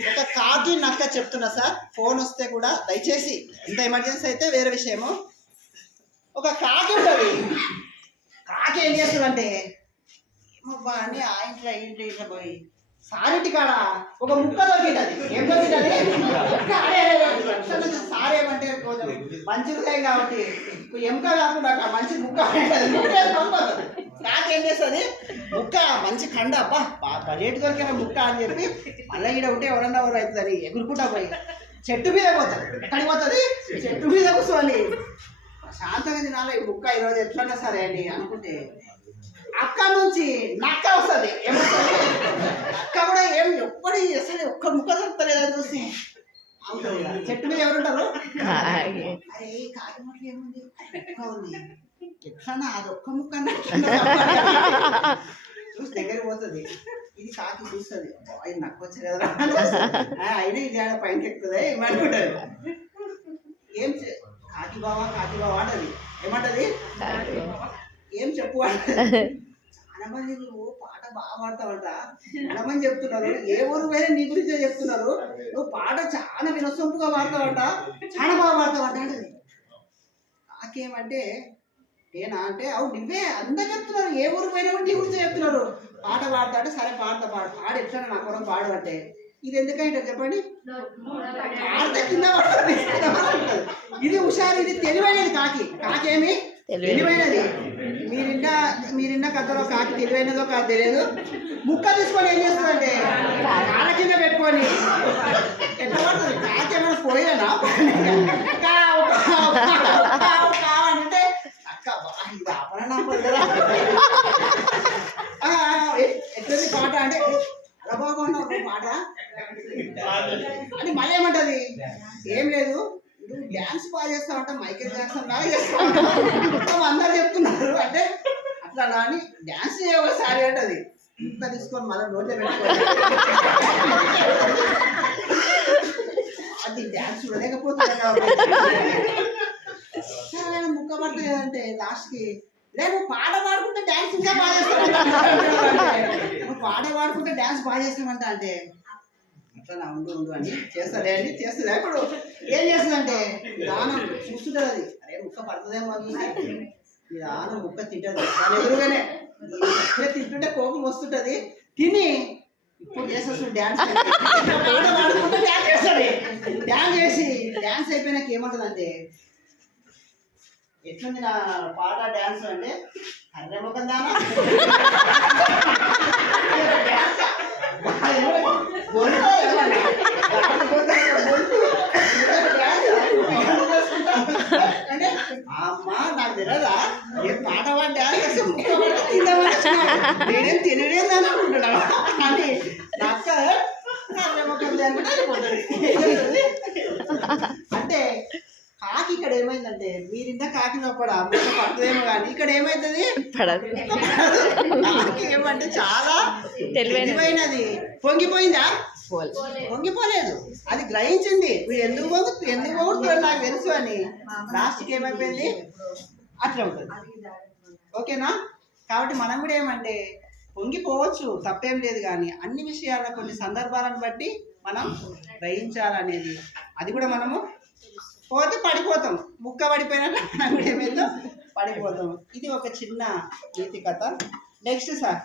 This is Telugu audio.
ఒక కాకి నక్క చెప్తున్నా సార్, ఫోన్ వస్తే కూడా దయచేసి, ఇంత ఎమర్జెన్సీ అయితే వేరే విషయము. ఒక కాకి ఉంటుంది, కాకి ఏం చేస్తుందంటే ఏమబ్బా అని ఆ ఇంట్లో పోయి సారింటి కాడ ఒక ముక్క దొరికింది. ఏం దొరికింది? సార్ ఏమంటే కొంచెం మంచిది కాబట్టి ఎముక కాకుండా మంచి ముక్క కాకి ఏం చేస్తుంది, ముక్క మంచి కండ అబ్బా బాగా రేటు దొరికిన ముక్క అని చెప్పి మళ్ళీ ఈడ ఉంటే ఎవరన్నా ఎవరు అవుతుందని ఎగురుకుంటా పోయి చెట్టు మీద పోతుంది. ఎక్కడికి పోతుంది? చెట్టు మీద కూర్చోని శాంతంగా తినాలి ఈ ముక్క ఈరోజు ఎట్లన్నా సరే అండి అనుకుంటే అక్కడ నుంచి నక్క వస్తుంది. ఏమొస్తుంది? నక్క కూడా ఏం ఎప్పుడు అసలు ఒక్క ముక్క దొరుకుతలేదని చూసి చెట్టు మీద ఎవరుంటారు? అరే కాకి ముక్క ఏముంది, ముక్క ఉంది, ఎట్లన్నా అది ఒక్క ముక్క చూసి దగ్గరికి పోతుంది. ఇది కాకి చూస్తుంది, ఇది నక్క వచ్చారు కదా అయినా ఇది ఆడ పైకి ఎక్కుతుంది ఏమనుకుంటుంది. ఏం కాకి బావా అంటది. ఏమంటది? ఏం చెప్పు అంటది. చాలా మంది నువ్వు పాట బాగా పాడతావంట, చాలా మంది చెప్తున్నారు, ఏ ఊరు వేరే నీ గురించే చెప్తున్నారు, నువ్వు పాట చాలా వినసొంపుగా పాడతావంట, చాలా బాగా పాడతావంట అంటది. కాకేమంటే ఏనా అంటే అవును నువ్వే అందరు చెప్తున్నారు, ఏ ఊరు పోయినా నీ గురించి చెప్తున్నారు, పాట పాడతా అంటే సరే పాడు ఎట్లా నా కొరకు పాడు అంటే ఇది ఎందుకంటే చెప్పండి, పాడితే కింద పడుతుంది. ఇది హుషారు, ఇది తెలివైనది. కాకేమి తెలివైనది. మీరిన్న కథలో కాకి తెలివైనదో కాదు తెలియదు. ముక్క తీసుకొని ఏం చేస్తుందంటే కాళ్ళ కింద పెట్టుకొని ఎట్లా పడుతుంది. కాకి ఏమైనా పోయినా అంటే అక్క ఇది ఆపణ కదా ఎట్లది పాట అంటే అలా బాగున్నావు పాట అంటే మళ్ళీ ఏమంటది, ఏం లేదు నువ్వు డ్యాన్స్ బాగా చేస్తావంట, మైకేల్ జాక్సన్ బాగా చేస్తావు అందరు చెప్తున్నారు అంటే అట్లా అని డ్యాన్స్ చేయసారి అంటది. ముక్క తీసుకొని మళ్ళీ నోట్లో పెట్టుకోవాలి. అది డ్యాన్స్ చూడలేకపోతుంది ముక్క పడుతుంది కదంటే లాస్ట్కి లేదు పాట పాడుకుంటే డ్యాన్స్ ఇంకా బాగా చేస్తామంట, నువ్వు పాట పాడుకుంటే డ్యాన్స్ బాగా చేస్తామంట అంటే అట్లా ఉండు అని చేస్తుంది ఇప్పుడు ఏం చేస్తుందంటే దానం చూస్తుంటుంది. అది అరే ముక్క పడుతుందేమో దానం ముక్క తింటుంది దాని ఎదురుగానే తింటుంటే కోపం వస్తుంటది. తిని ఇప్పుడు చేసేస్తుంది డ్యాన్స్, పాట పాడుకుంటే డ్యాన్స్ చేస్తుంది. డ్యాన్స్ అయిపోయినాక ఏమంటుందంటే ఎట్లుంది నా పాట డ్యాన్స్ అంటే అర్రే ముఖం దానా అంటే అమ్మా నాకు తెలియదా ఏ పాట పాడి డ్యాన్స్ చేస్తే ముక్క పడితే తిందామని నేనేం తినలేదని అనుకుంటున్నా అని నక్క అర్రే ముఖం అంటే కాకి ఇక్కడ ఏమైందంటే మీరిందా కాకి నొప్పడా ముక్క పడుతుందేమో కానీ ఇక్కడ ఏమైతుంది కాకి ఏమంటే చాలా తెలివైనది. పొంగిపోయిందా? పొంగిపోలేదు, అది గ్రహించింది వీడు ఎందుకు పోగొడుతున్నాడు నాకు తెలుసు అని. లాస్ట్కి ఏమైపోయింది అట్లా ఉంటుంది. ఓకేనా? కాబట్టి మనం కూడా ఏమంటే పొంగిపోవచ్చు, తప్పేం లేదు, కానీ అన్ని విషయాల్లో కొన్ని సందర్భాలను బట్టి మనం గ్రహించాలనేది, అది కూడా మనము పోతే పడిపోతాం, ముక్క పడిపోయినట్టు మనం కూడా ఏమైందో పడిపోతాం. ఇది ఒక చిన్న నీతి కథ. Next sir